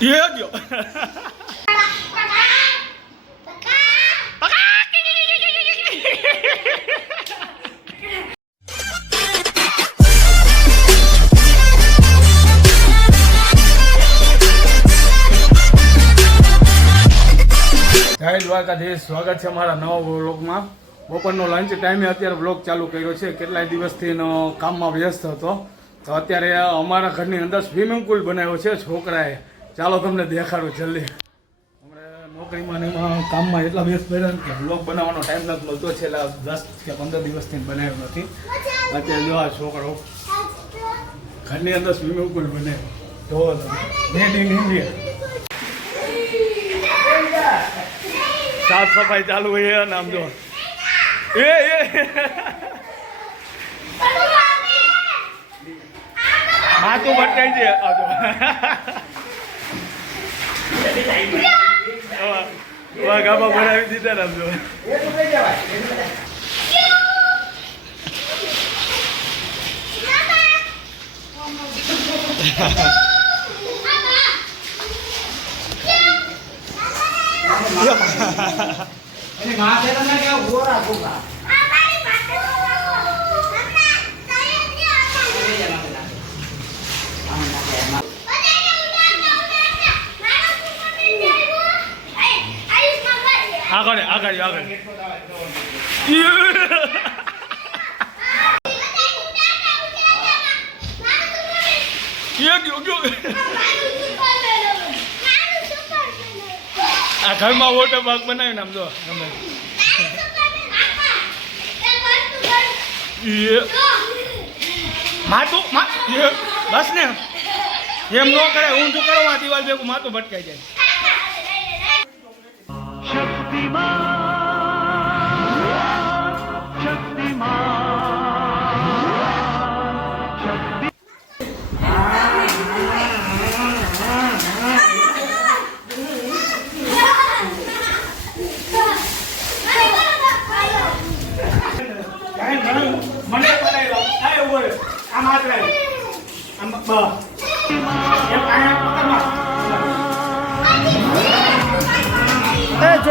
એ ગયો જય દ્વારકાધીશ. સ્વાગત છે અમારા નવા બ્લોગમાં બપોરનો લંચ ટાઈમે અત્યારે બ્લોગ ચાલુ કર્યો છે. કેટલાય દિવસથી કામમાં વ્યસ્ત હતો. તો અત્યારે અમારા ઘરની અંદર સ્વિમિંગ પુલ બનાવ્યો છે છોકરાએ. ચાલો તમને દેખાડું જલ્દી. હમણાં નોકરીમાં એમાં કામમાં એટલા વ્યસ્ત ને કે બ્લોગ બનાવવાનો ટાઈમ નથી મળતો. છેલ્લા દસ કે પંદર દિવસથી બનાવ્યો નથી. અત્યારે જો આ છોકરો ઘરની અંદર સ્વિમિંગ પુલ બનાવ્યો તો મેડ ઇન ઇન્ડિયા સાફ સફાઈ ચાલુ હોય અને આમ જો. એ એ. માથું ભટકાઈ છે આ જો. વાહ ગાબા બનાવી દીધા ને આમ જો એની માં છે તમને કે ગોરા ગોરા આગળ આગળ આગળ આ ઘરમાં વોટર પાર્ક બનાવીને આમ જો ગમે. એ માથું બસ ને. એમ ન કરે હું શું કરું આ દિવાલ ભેગું માથું ભટકાઈ જાય. Mama.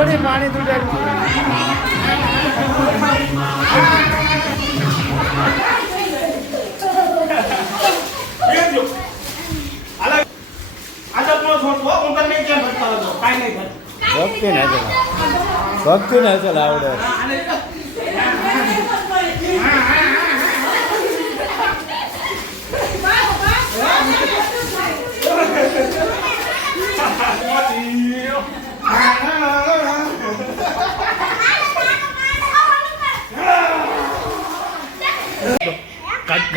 કાંઈ પાણી થાય ભક્તિ ને ચલા. ભક્તિ ને ચલા. આવડે.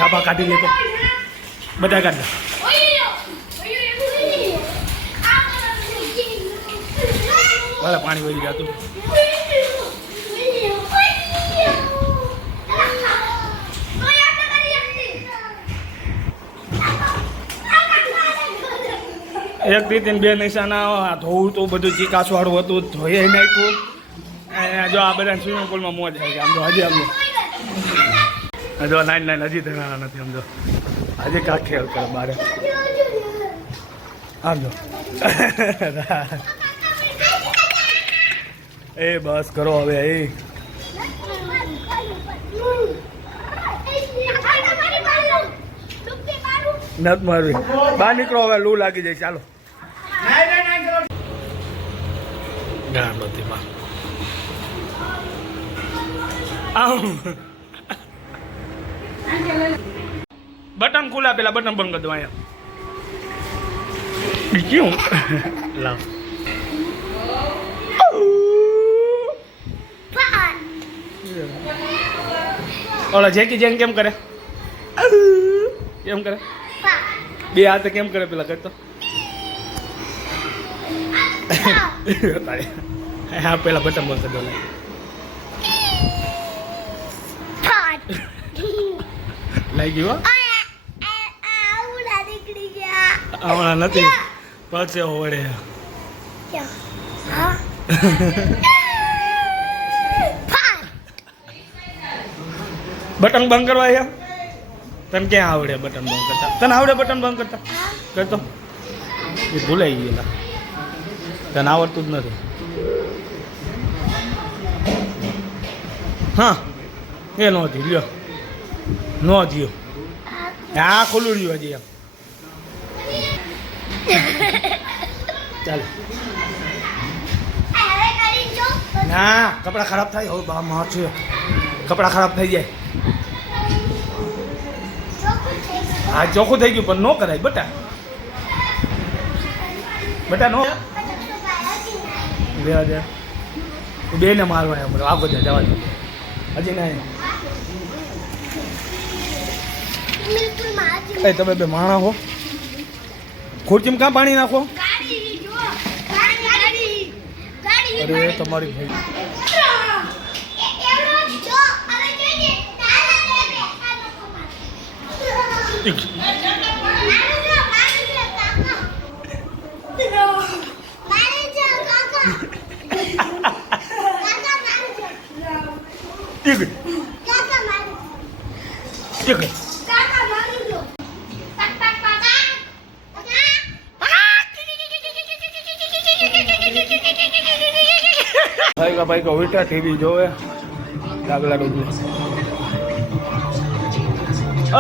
કાઢ ગાભા કાઢી લેતો બધા કાઢ લે. ભલે પાણી વહી જતું એક રીતે બે નિશાના આ ધોવું તો બધું ચીકાસવાળું હતું ધોઈ નાખ્યું અહીંયા જો આ બધા સ્વિમિંગ પુલમાં મોજ આવી ગઈ આમ જો હજી આમ જો. નાઈન નાઈન હજી ધરાણા નથી આમ જો. હજી કાંક ખેલ કરે બારે? આમ જો. એ બસ કરો હવે એ. નત મારવી. બહાર નીકળો હવે લૂ લાગી જાય ચાલો. નથી માં આમ. બટન ખુલા પેલા બટન બંધ કરી દો અહીંયા. ક્યું લાવ. ઓલા જેકી જેન કેમ કરે? કેમ કરે? બે હાથે કેમ કરે પેલા કરતો? હા પેલા બટન બંધ કરી દો. લે. લાગી ગયું? હો? આવડા નથી. પછી વળે બટન બંધ કરવા યા તને ક્યાં આવડે બટન બંધ કરતા? તને આવડે બટન બંધ કરતા? કરતો. એ ભૂલાઈ ગયેલા. તને આવડતું જ નથી. હા. એ નહોતી, લ્યો. નો જીઓ આ ખુલ્લું રહ્યું હજી ચાલો. ના, કપડાં ખરાબ થાય. હવે બા માં છે. કપડાં ખરાબ થઈ જાય. હા, ચોખ્ખું થઈ ગયું, પણ નો કરાય, બટા. બટા નો. બે ને મારવા જાય જવા હજી નહીં. એ તમે બે માણા હો. ખુરચીમાં કાં પાણી નાખો? અરે તમારી ભાઈ. ઠીક ઠીક ભાઈ કા ભાઈ કો વિટા ટીવી જોવે. ડાગલા રોજ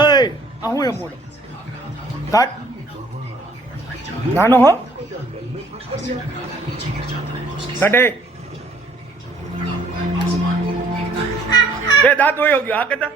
અય, આ હું એમ મોટો કાટ. નાનો હો. કાટે. એ દાંત હોય ગયો, આ કેતા?